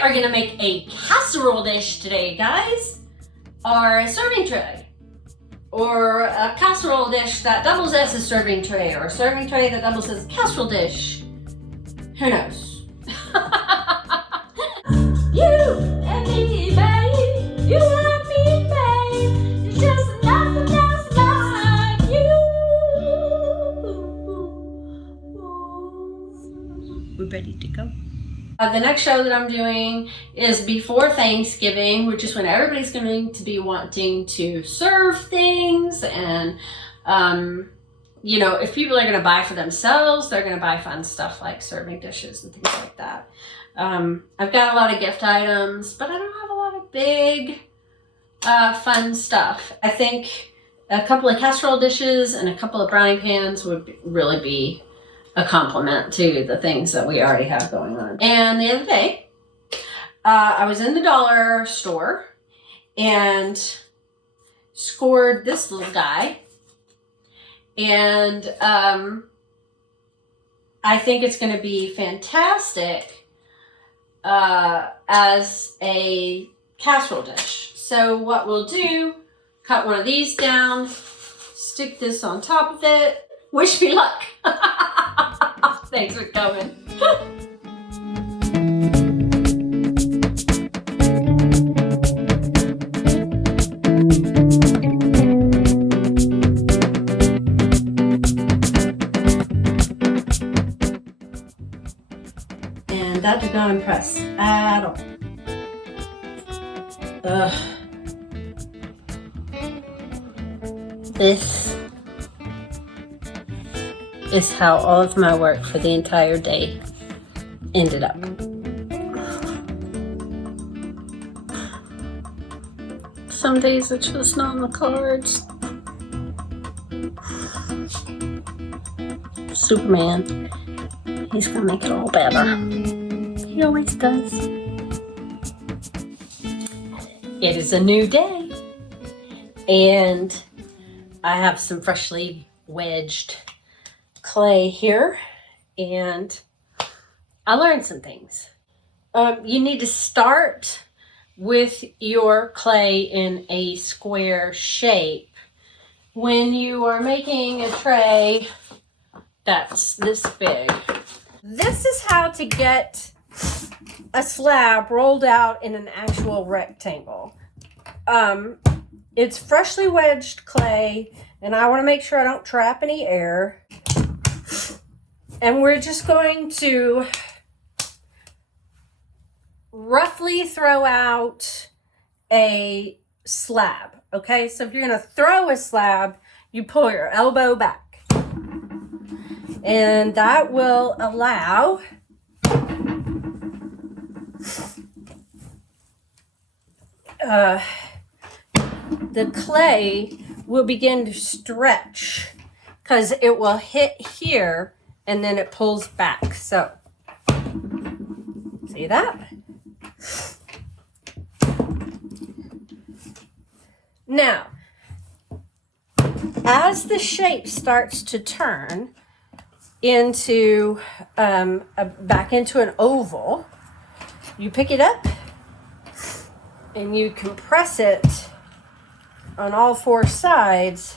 are gonna make a casserole dish today, guys. Or a serving tray. Or a casserole dish that doubles as a serving tray. Or a serving tray that doubles as a casserole dish. Who knows? You and me, babe. You and me, babe. It's just nothing else like you. We're ready to go. The next show that I'm doing is before Thanksgiving, which is when everybody's going to be wanting to serve things. And, you know, if people are going to buy for themselves, they're going to buy fun stuff like serving dishes and things like that. I've got a lot of gift items, but I don't have a lot of big, fun stuff. I think a couple of casserole dishes and a couple of brownie pans would really be a compliment to the things that we already have going on. And the other day, I was in the dollar store and scored this little guy. And I think it's going to be fantastic as a casserole dish. So what we'll do, cut one of these down, stick this on top of it. Wish me luck. Thanks for coming. And that did not impress at all. This is how all of my work for the entire day ended up. Some days it's just not in the cards. Superman, he's gonna make it all better. He always does. It is a new day, and I have some freshly wedged clay here, and I learned some things. You need to start with your clay in a square shape. When you are making a tray that's this big, this is how to get a slab rolled out in an actual rectangle. It's freshly wedged clay, and I want to make sure I don't trap any air. And we're just going to roughly throw out a slab. Okay, so if you're going to throw a slab, you pull your elbow back. And that will allow the clay will begin to stretch, because it will hit here and then it pulls back. So, see that? Now, as the shape starts to turn into back into an oval, you pick it up and you compress it on all four sides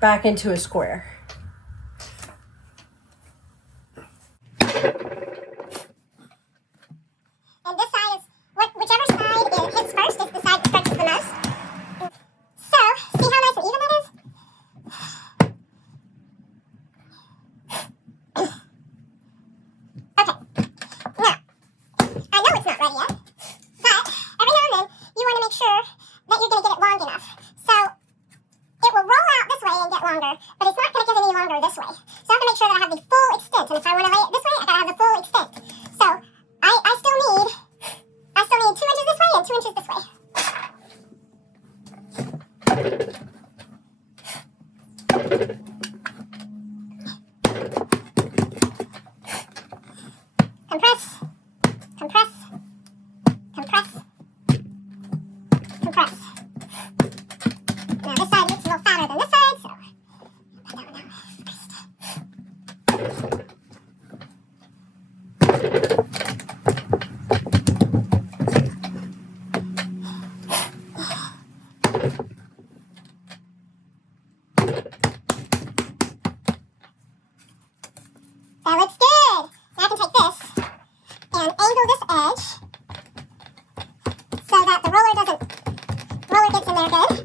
back into a square. And this side is, whichever side it hits first is the side that stretches the most. So, see how nice and even that is? Okay. Now, I know it's not ready yet, but every now and then you want to make sure that you're going to get it long enough. So, it will roll out this way and get longer, but it's not going to and angle this edge so that the roller gets in there good.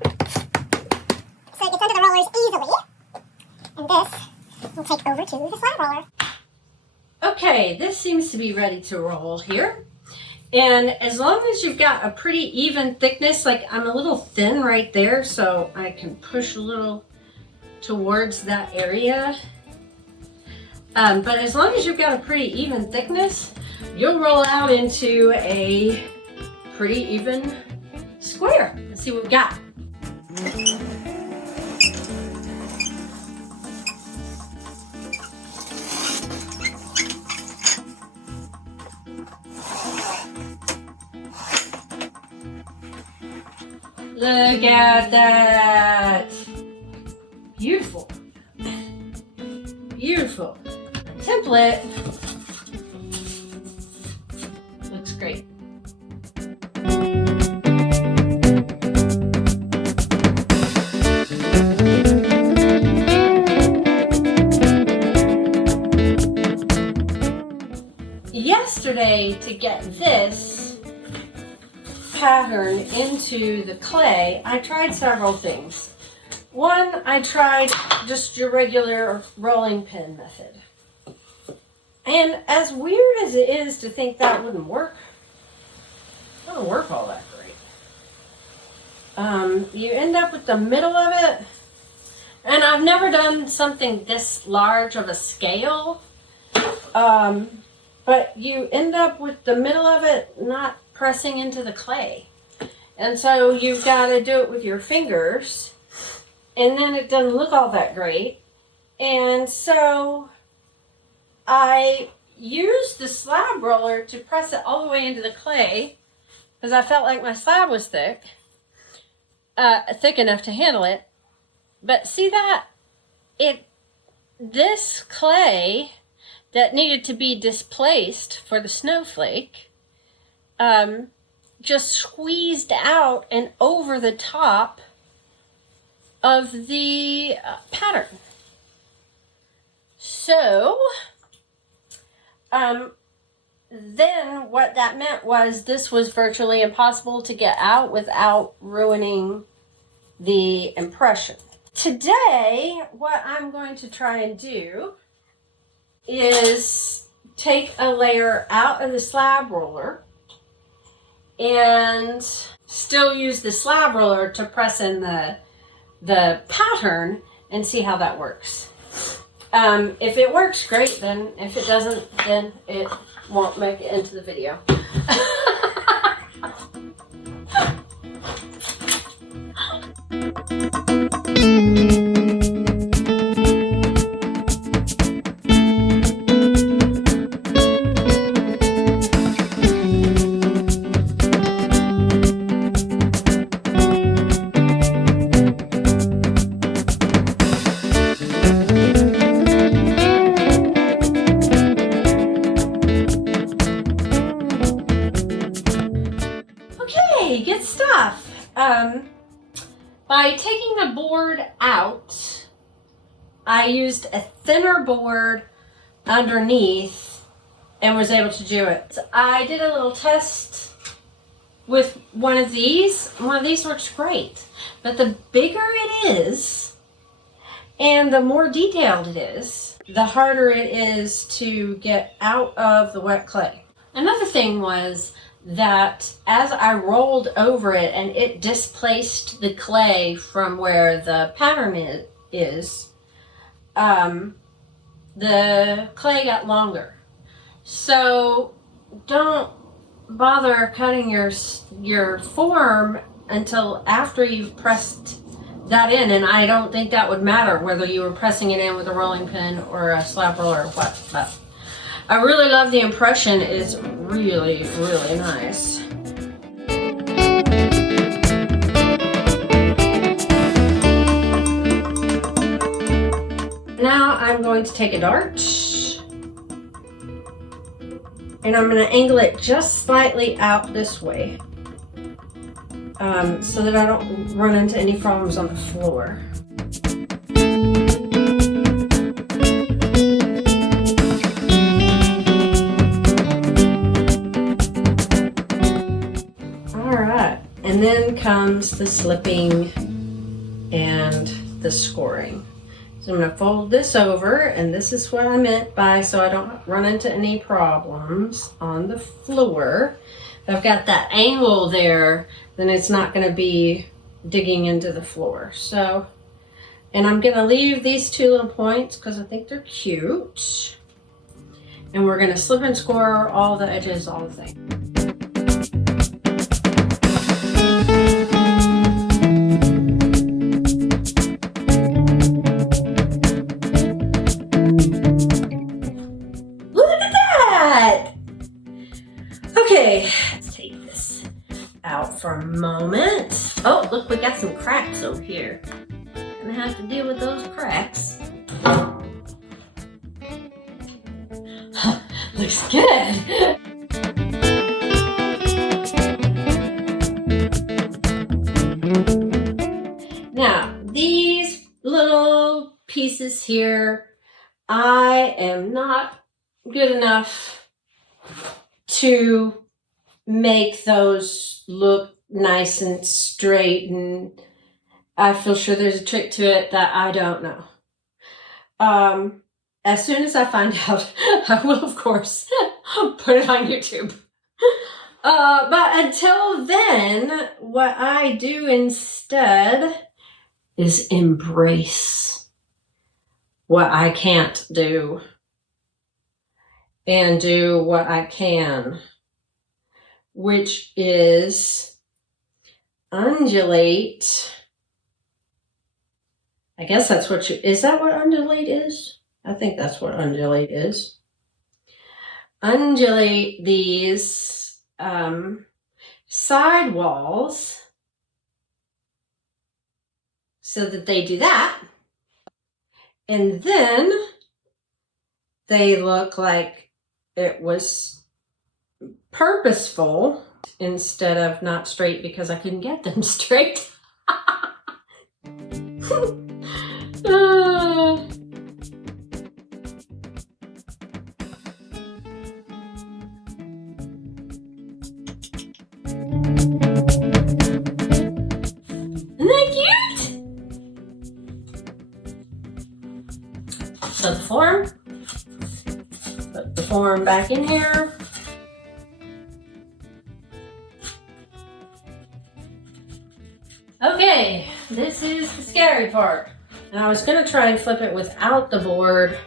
So it gets under the rollers easily. And this will take over to the slab roller. Okay, this seems to be ready to roll here. And as long as you've got a pretty even thickness, like I'm a little thin right there, so I can push a little towards that area. But as long as you've got a pretty even thickness, you'll roll out into a pretty even square. Let's see what we got. Look at that. Beautiful. Beautiful. Template looks great. Yesterday, to get this pattern into the clay, I tried several things. One, I tried just your regular rolling pin method. And as weird as it is to think that wouldn't work, it doesn't work all that great. You end up with the middle of it, and I've never done something this large of a scale, but you end up with the middle of it not pressing into the clay. And so you've got to do it with your fingers, and then it doesn't look all that great. And so I used the slab roller to press it all the way into the clay because I felt like my slab was thick enough to handle it. But see that? This clay that needed to be displaced for the snowflake just squeezed out and over the top of the pattern. So then what that meant was this was virtually impossible to get out without ruining the impression. Today, what I'm going to try and do is take a layer out of the slab roller and still use the slab roller to press in the pattern and see how that works. If it works, great. Then if it doesn't, then it won't make it into the video. Good stuff. By taking the board out, I used a thinner board underneath and was able to do it. So I did a little test with one of these. One of these works great, but the bigger it is and the more detailed it is, the harder it is to get out of the wet clay. Another thing was that as I rolled over it and it displaced the clay from where the pattern is, the clay got longer. So don't bother cutting your form until after you've pressed that in, and I don't think that would matter whether you were pressing it in with a rolling pin or a slab roller or what. But I really love the impression. It's really, really nice. Now I'm going to take a dart and I'm going to angle it just slightly out this way so that I don't run into any problems on the floor. And then comes the slipping and the scoring. So I'm gonna fold this over, and this is what I meant by so I don't run into any problems on the floor. If I've got that angle there, then it's not gonna be digging into the floor. So, and I'm gonna leave these two little points because I think they're cute. And we're gonna slip and score all the edges, all the things. Okay, let's take this out for a moment. Oh, look, we got some cracks over here. Gonna have to deal with those cracks. Looks good. Now, these little pieces here, I am not good enough to make those look nice and straight, and I feel sure there's a trick to it that I don't know. As soon as I find out, I will of course put it on YouTube. But until then, what I do instead is embrace what I can't do and do what I can, which is undulate. I guess that's what is that what undulate is? I think that's what undulate is. Undulate these side walls so that they do that. And then they look like it was purposeful instead of not straight because I couldn't get them straight. Isn't that cute? So the form, put the form back in here. Okay, this is the scary part. And I was gonna try and flip it without the board,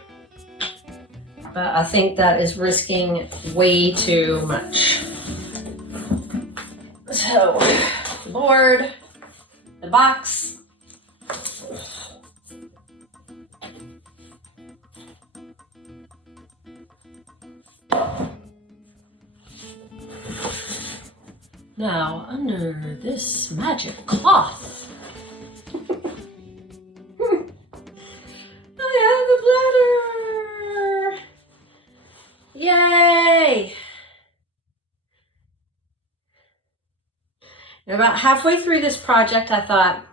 but I think that is risking way too much. So, the board, the box. Now, under this magic cloth, I have a bladder! Yay! And about halfway through this project, I thought,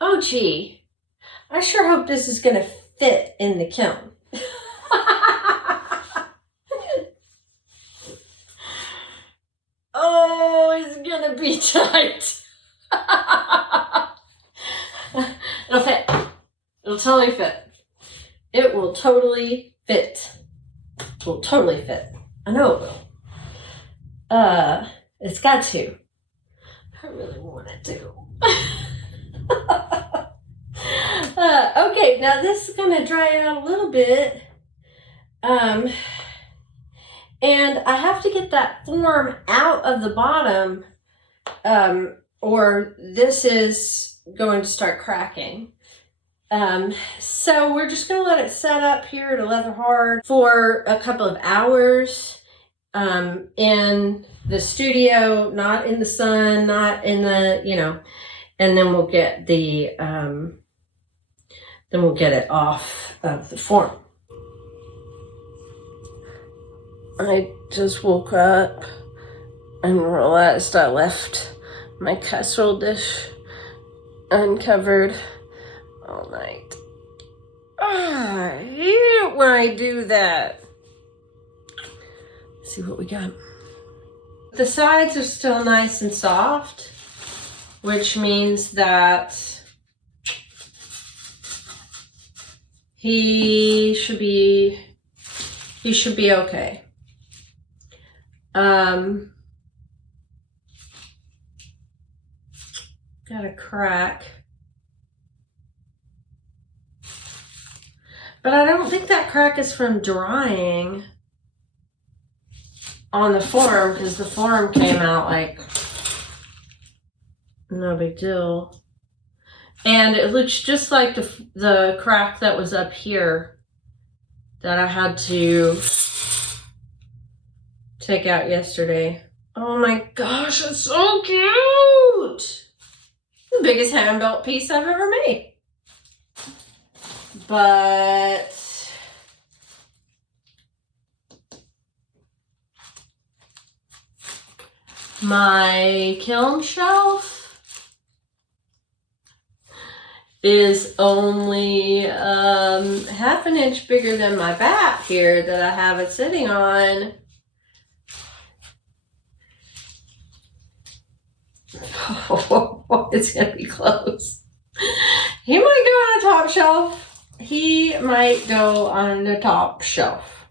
oh gee, I sure hope this is gonna fit in the kiln. Oh, it's gonna be tight. It'll fit. It'll totally fit. It will totally fit. It will totally fit. I know it will. It's got to. I really want it to. Okay, now this is gonna dry out a little bit. And I have to get that form out of the bottom, or this is going to start cracking. So we're just going to let it set up here at a leather hard for a couple of hours in the studio, not in the sun, not in the, and then we'll get the, then we'll get it off of the form. I just woke up and realized I left my casserole dish uncovered all night. I hate it when I do that. Let's see what we got. The sides are still nice and soft, which means that he should be okay. Got a crack. But I don't think that crack is from drying on the form, because the form came out like no big deal. And it looks just like the crack that was up here that I had to take out yesterday. Oh my gosh, it's so cute! The biggest hand-built piece I've ever made. But my kiln shelf is only half an inch bigger than my bat here that I have it sitting on. Oh, it's gonna be close. He might go on the top shelf. He might go on the top shelf.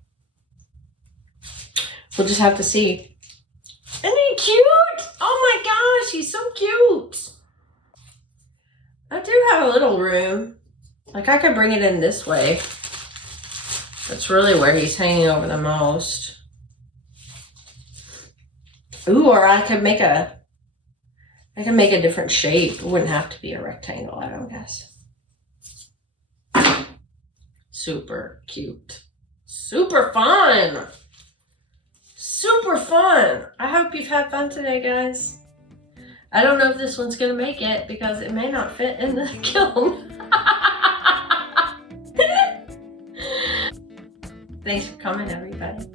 We'll just have to see. Isn't he cute? Oh my gosh, he's so cute. I do have a little room. Like, I could bring it in this way. That's really where he's hanging over the most. Ooh, or I could make a different shape. It wouldn't have to be a rectangle, I don't guess. Super cute. Super fun. Super fun. I hope you've had fun today, guys. I don't know if this one's gonna make it because it may not fit in the kiln. Thanks for coming, everybody.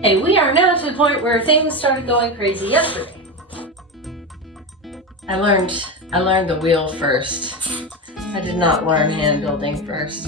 Hey, we are now to the point where things started going crazy yesterday. I learned the wheel first. I did not learn hand building first.